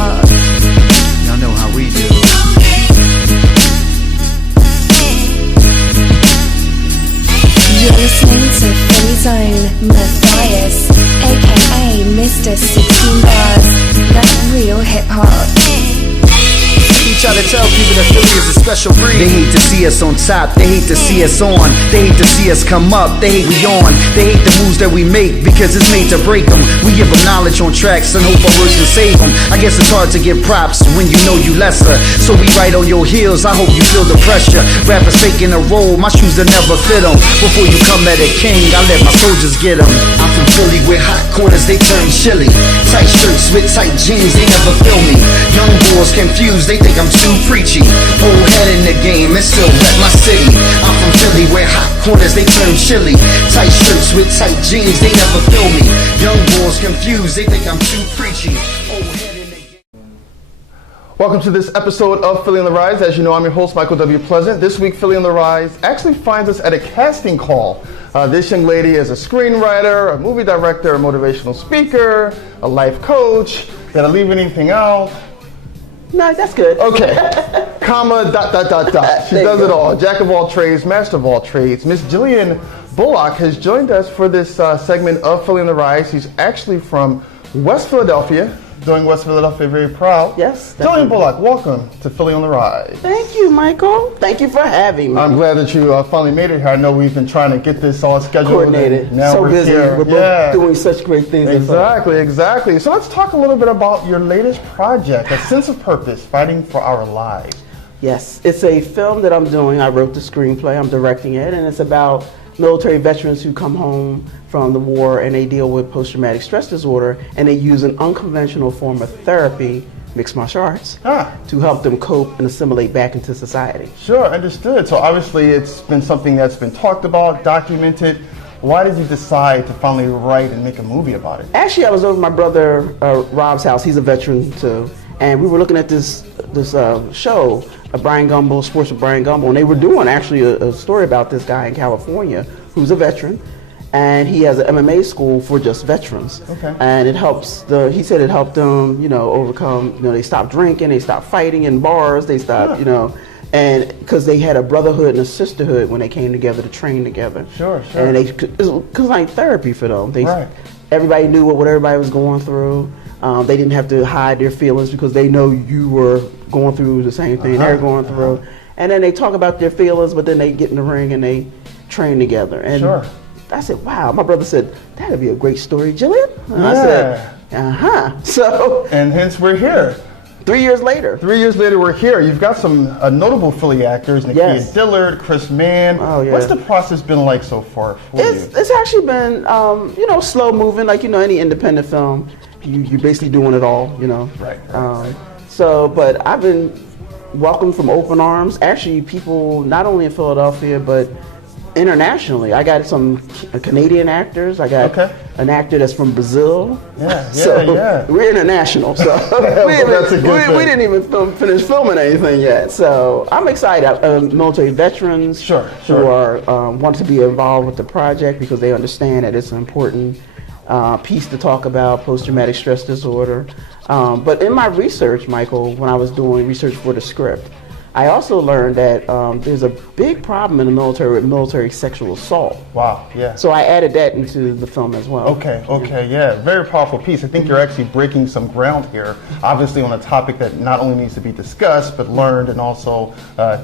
hop. Y'all know how we do. You're listening to Philly's own Matthias, aka Mr. 16 Bars, that's real hip hop. We try to tell people that Philly is a special breed. They hate to see us on top, they hate to see us on. They hate to see us come up, they hate we on. They hate the moves that we make because it's made to break them. We give them knowledge on tracks and hope our words can save them. I guess it's hard to give props when you know you lesser. So we right on your heels, I hope you feel the pressure. Rappers faking a role, my shoes will never fit them. Before you come at a king, I let my soldiers get them. I'm from Philly with hot quarters, they turn chilly. Tight shirts with tight jeans, they never feel me. Young boys confused, they think I'm too preachy. Old head in the game and still rep my city. I'm from Philly where hot corners they turn chilly. Tight shirts with tight jeans, they never feel me. Young boys confused, they think I'm too preachy. Old head in the game. Welcome to this episode of Philly on the Rise. As you know, I'm your host, Michael W. Pleasant. This week, Philly on the Rise actually finds us at a casting call. This young lady is a screenwriter, a movie director, a motivational speaker, a life coach. Did I leave anything out? No, that's good. Okay. Comma, ... She does it all. Jack of all trades, master of all trades. Miss Jillian Bullock has joined us for this segment of Philly on the Rise. She's actually from West Philadelphia. Doing West Philadelphia very proud. Yes. Jillian Bullock, welcome to Philly on the Rise. Thank you, Michael. Thank you for having me. I'm glad that you finally made it here. I know we've been trying to get this all scheduled. Coordinated. Now so we're busy. here. We're both doing such great things. Exactly. So let's talk a little bit about your latest project, A Sense of Purpose, Fighting for Our Lives. Yes, it's a film that I'm doing. I wrote the screenplay, I'm directing it, and it's about military veterans who come home from the war and they deal with post-traumatic stress disorder, and they use an unconventional form of therapy, mixed martial arts, to help them cope and assimilate back into society. Sure, understood. So obviously it's been something that's been talked about, documented. Why did you decide to finally write and make a movie about it? Actually, I was over at my brother Rob's house. He's a veteran too, and we were looking at this show, Brian Gumbel, Sports with Brian Gumbel, and they were doing actually a story about this guy in California who's a veteran, and he has an MMA school for just veterans. Okay. And it helps he said it helped them, overcome, they stopped drinking, they stopped fighting in bars, they stopped, and because they had a brotherhood and a sisterhood when they came together to train together. Sure. And it was like therapy for them. Right. Everybody knew what everybody was going through. They didn't have to hide their feelings because they know you were going through the same thing they're going through. And then they talk about their feelings, but then they get in the ring and they train together. And I said, wow. My brother said, that'd be a great story, Jillian. And I said, So. And hence we're here. 3 years later. 3 years later, we're here. You've got some notable Philly actors, Nakia Dillard, Chris Mann. Oh, yeah. What's the process been like so far for you? It's actually been, slow moving, like, any independent film. You're basically doing it all, Right. But I've been welcomed from open arms. Actually, people not only in Philadelphia, but internationally. I got some Canadian actors. I got an actor that's from Brazil. We're international. So we didn't even finish filming anything yet. So I'm excited. Military veterans who are want to be involved with the project because they understand that it's an important piece to talk about, post-traumatic stress disorder. But in my research, Michael, when I was doing research for the script, I also learned that there's a big problem in the military with military sexual assault. Wow, yeah. So I added that into the film as well. Okay, very powerful piece. I think you're actually breaking some ground here, obviously on a topic that not only needs to be discussed, but learned and also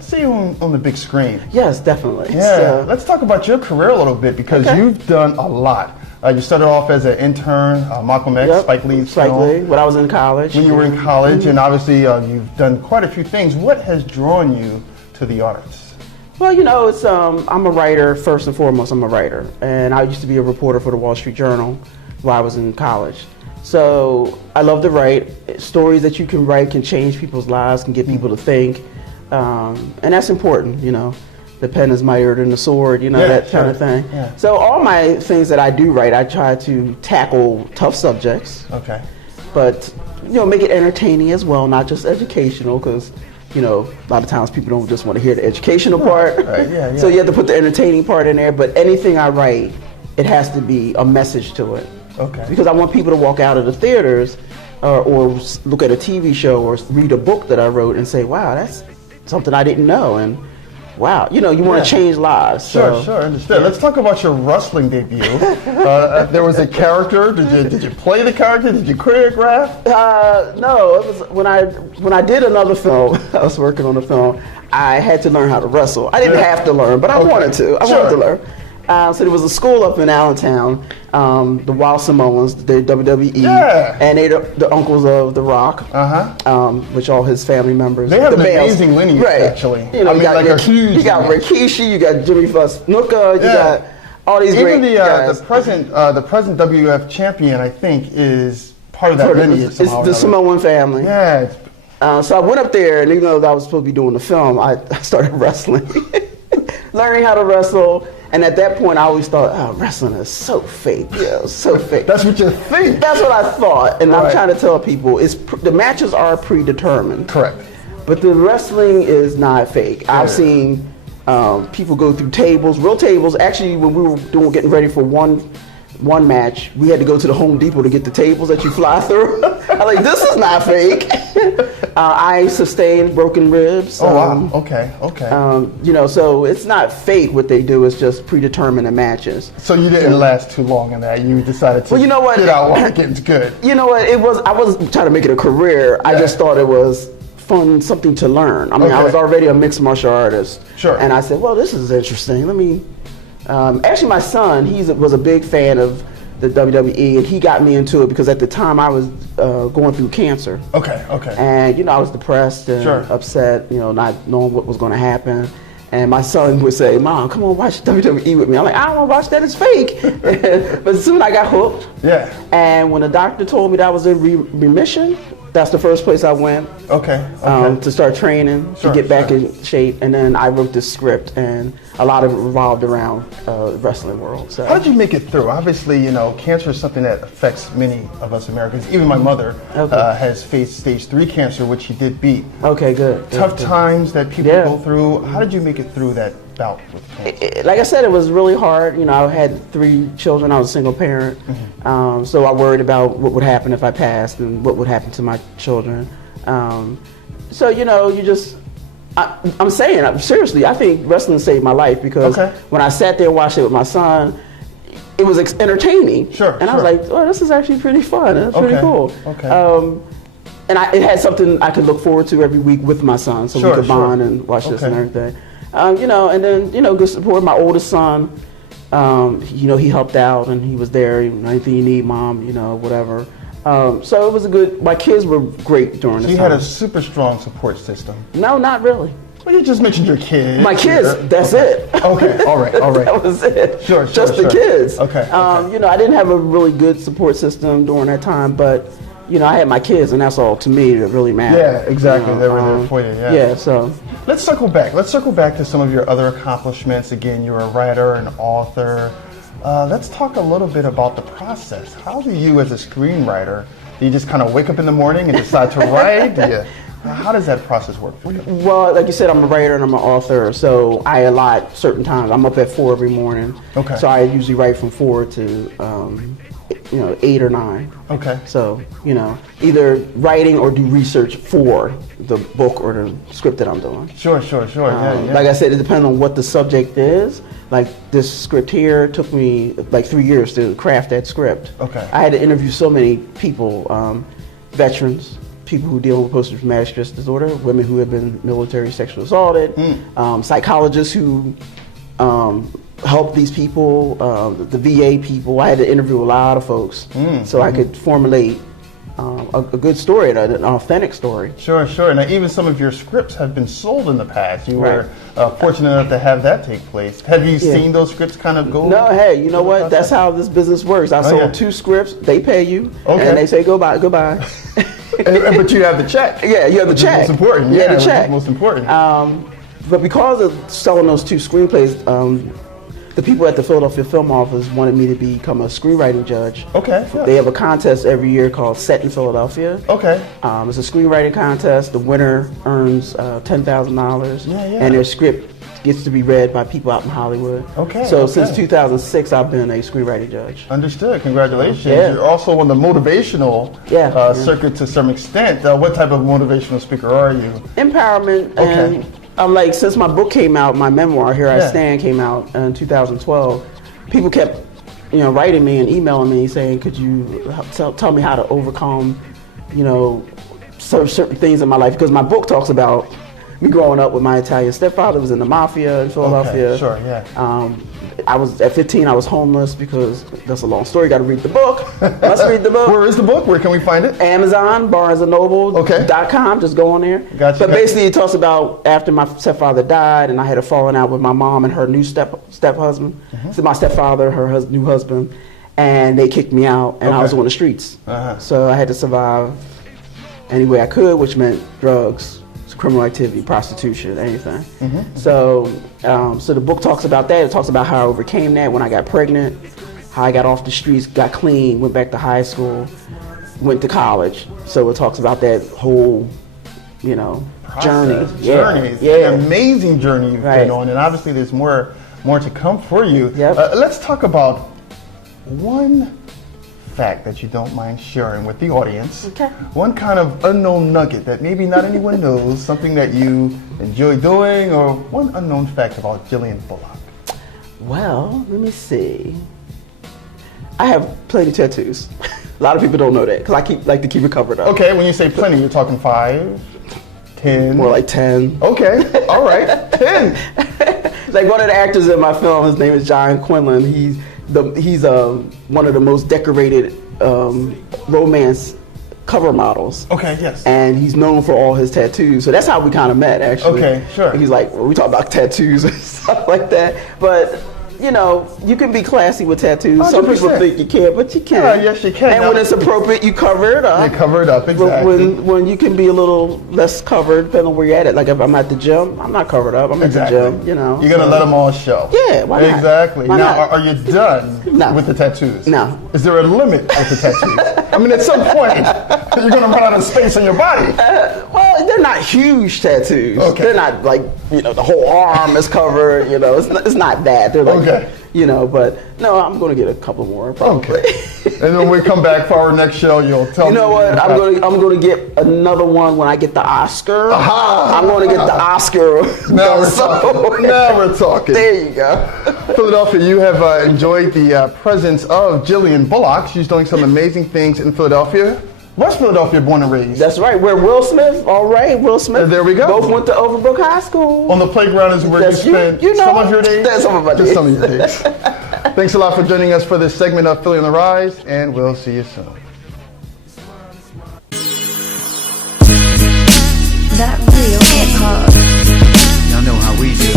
see on the big screen. Yes, definitely. Yeah, so, let's talk about your career a little bit because you've done a lot. You started off as an intern, Malcolm X, Spike Lee's film. Spike Lee, when I was in college. When you were in college, and obviously you've done quite a few things. What has drawn you to the arts? Well, it's I'm a writer, first and foremost, I'm a writer. And I used to be a reporter for the Wall Street Journal while I was in college. So I love to write. Stories that you can write can change people's lives, can get people to think. And that's important, The pen is mightier than the sword, that kind of thing. Yeah. So all my things that I do write, I try to tackle tough subjects. Okay. But, make it entertaining as well, not just educational, because, a lot of times people don't just want to hear the educational part. So you have to put the entertaining part in there, but anything I write, it has to be a message to it. Okay. Because I want people to walk out of the theaters or look at a TV show or read a book that I wrote and say, wow, that's something I didn't know. And wow, you want to change lives. Sure, understood. Yeah. Let's talk about your wrestling debut. There was a character. Did you play the character? Did you choreograph? No, it was when I did another film. I was working on a film. I had to learn how to wrestle. I didn't have to learn, but I wanted to. I wanted to learn. So there was a school up in Allentown, the Wild Samoans, the WWE, and they the uncles of The Rock, which all his family members. They have an amazing lineage, actually. You got Rikishi, you got Jimmy Snuka, you got all these Even great guys. the present WWF champion, I think, is part of that lineage. It's the Samoan family. Yeah. So I went up there, and even though I was supposed to be doing the film, I started wrestling, learning how to wrestle. And at that point, I always thought, oh, wrestling is so fake. Yeah, so fake. That's what you think. That's what I thought. And I'm trying to tell people, the matches are predetermined. Correct. But the wrestling is not fake. Yeah. I've seen people go through tables, real tables. Actually, when we were getting ready for one match, we had to go to the Home Depot to get the tables that you fly through. I was like, this is not fake. I sustained broken ribs. Oh, wow. Okay. So it's not fake what they do. It's just predetermined in matches. So you didn't last too long in that. You decided to get out while it gets good. You know what? I wasn't trying to make it a career. I just thought it was fun, something to learn. I mean, I was already a mixed martial artist. Sure. And I said, well, this is interesting. Let me... actually, my son, was a big fan of the WWE, and he got me into it because at the time I was going through cancer. Okay. And, I was depressed and upset, not knowing what was going to happen. And my son would say, Mom, come on, watch WWE with me. I'm like, I don't want to watch that, it's fake. But soon I got hooked. Yeah. And when the doctor told me that I was in remission, that's the first place I went. Okay. To start training, to get back in shape. And then I wrote this script, and a lot of it revolved around the wrestling world. So. How did you make it through? Obviously, cancer is something that affects many of us Americans. Even my mother has faced stage 3 cancer, which she did beat. Okay, good. Tough times that people go through. How did you make it through that bout with cancer? Like I said, it was really hard. I had 3 children. I was a single parent. Mm-hmm. So I worried about what would happen if I passed and what would happen to my children. So, you just... I'm saying, seriously, I think wrestling saved my life because when I sat there and watched it with my son, it was entertaining. And I was like, oh, this is actually pretty fun. It's pretty cool. And it had something I could look forward to every week with my son, so we could bond and watch this and everything. And then, good support. My oldest son, he helped out and he was there. Anything you need, Mom, whatever. So it was my kids were great during this time. So you had a super strong support system? No, not really. Well, you just mentioned your kids. My kids, that's it. Okay, all right. That was it. Just the kids. Okay. I didn't have a really good support system during that time, but, I had my kids, and that's all to me that really mattered. Yeah, exactly. They were there for you, Yeah, so. Let's circle back. Let's circle back to some of your other accomplishments. Again, you're a writer, an author. Let's talk a little bit about the process. How do you, as a screenwriter, do you just kind of wake up in the morning and decide to write? How does that process work for you? Well, like you said, I'm a writer and I'm an author, so I allot certain times. I'm up at 4 every morning. Okay. So I usually write from 4 to 8 or 9. Okay. So, either writing or do research for the book or the script that I'm doing. Sure. Like I said, it depends on what the subject is. Like this script here took me like 3 years to craft that script. Okay. I had to interview so many people, veterans, people who deal with post-traumatic stress disorder, women who have been military sexually assaulted, psychologists who help these people, the VA people. I had to interview a lot of folks so I could formulate a good story, an authentic story. Sure. Now, even some of your scripts have been sold in the past. You were fortunate enough to have that take place. Have you seen those scripts kind of go? No, hey, you know what? That's how this business works. I sold 2 scripts. They pay you, and they say goodbye. But you have the check. Yeah, you have the check. Most important. Yeah, the check. Most important. But because of selling those 2 screenplays, the people at the Philadelphia Film Office wanted me to become a screenwriting judge. Okay. Yeah. They have a contest every year called Set in Philadelphia. Okay. It's a screenwriting contest. The winner earns $10,000. Yeah. And their script gets to be read by people out in Hollywood. Okay. So since 2006, I've been a screenwriting judge. Understood. Congratulations. Yeah. You're also on the motivational circuit to some extent. What type of motivational speaker are you? Empowerment. Okay. And I'm like, since my book came out, my memoir, Here I Stand, came out in 2012, people kept, writing me and emailing me saying, could you tell me how to overcome, certain things in my life? Because my book talks about me growing up with my Italian stepfather, was in the mafia in Philadelphia. Okay, sure, yeah. I was at 15. I was homeless because that's a long story. Got to read the book. Must read the book. Where is the book? Where can we find it? Amazon, BarnesandNoble.com. Just go on there. Gotcha. But basically, it talks about after my stepfather died, and I had a falling out with my mom and her new step husband. So my stepfather, her new husband, and they kicked me out, and I was on the streets. So I had to survive any way I could, which meant drugs, criminal activity, prostitution, anything. So the book talks about that. It talks about how I overcame that when I got pregnant, how I got off the streets, got clean, went back to high school, went to college. So it talks about that whole, journey. Yeah. Amazing journey you've been on, and obviously there's more to come for you. Let's talk about one fact that you don't mind sharing with the audience. One kind of unknown nugget that maybe not anyone knows, something that you enjoy doing, or one unknown fact about Jillian Bullock. Well, let me see. I have plenty of tattoos. A lot of people don't know that because I like to keep it covered up. Okay, when you say plenty, you're talking 5, 10? More like 10. Okay, all right, 10. Like one of the actors in my film, his name is John Quinlan. He's one of the most decorated romance cover models. Okay, yes. And he's known for all his tattoos. So that's how we kind of met, actually. Okay, sure. He's like, we talk about tattoos and stuff like that. But, you can be classy with tattoos. 100%. Some people think you can't, but you can. Yes, you can. And when it's appropriate, you cover it up. You cover it up, exactly. When you can be a little less covered, depending on where you're at it. Like if I'm at the gym, I'm not covered up. I'm at the gym, You're going to let them all show. Yeah, why not? Exactly. Why now, not? are you done with the tattoos? No. Is there a limit with the tattoos? I mean, at some point, you're going to run out of space on your body. Well, they're not huge tattoos. Okay. They're not like, the whole arm is covered, It's not that. They're like, but no, I'm going to get a couple more probably. Okay. And when we come back for our next show, you'll tell me. You know what? I'm going to get another one when I get the Oscar. I'm going to get the Oscar. Now we're talking. There you go. Philadelphia, you have enjoyed the presence of Jillian Bullock. She's doing some amazing things in Philadelphia. West Philadelphia, born and raised. That's right. Where Will Smith, all right, Will Smith. There we go. Both went to Overbrook High School. On the playground is where you spent some of your days? That's some of my days. Just some of your days. Thanks a lot for joining us for this segment of Philly on the Rise, and we'll see you soon. That real hip hop. Y'all know how we do.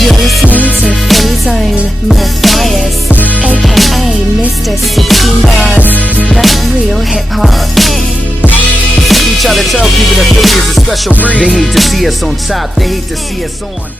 You're listening to Philly's own Matthias, aka Mr. 16 Bars. That real hip hop. We try to tell people that Philly is a special breed. They hate to see us on top. They hate to see us on.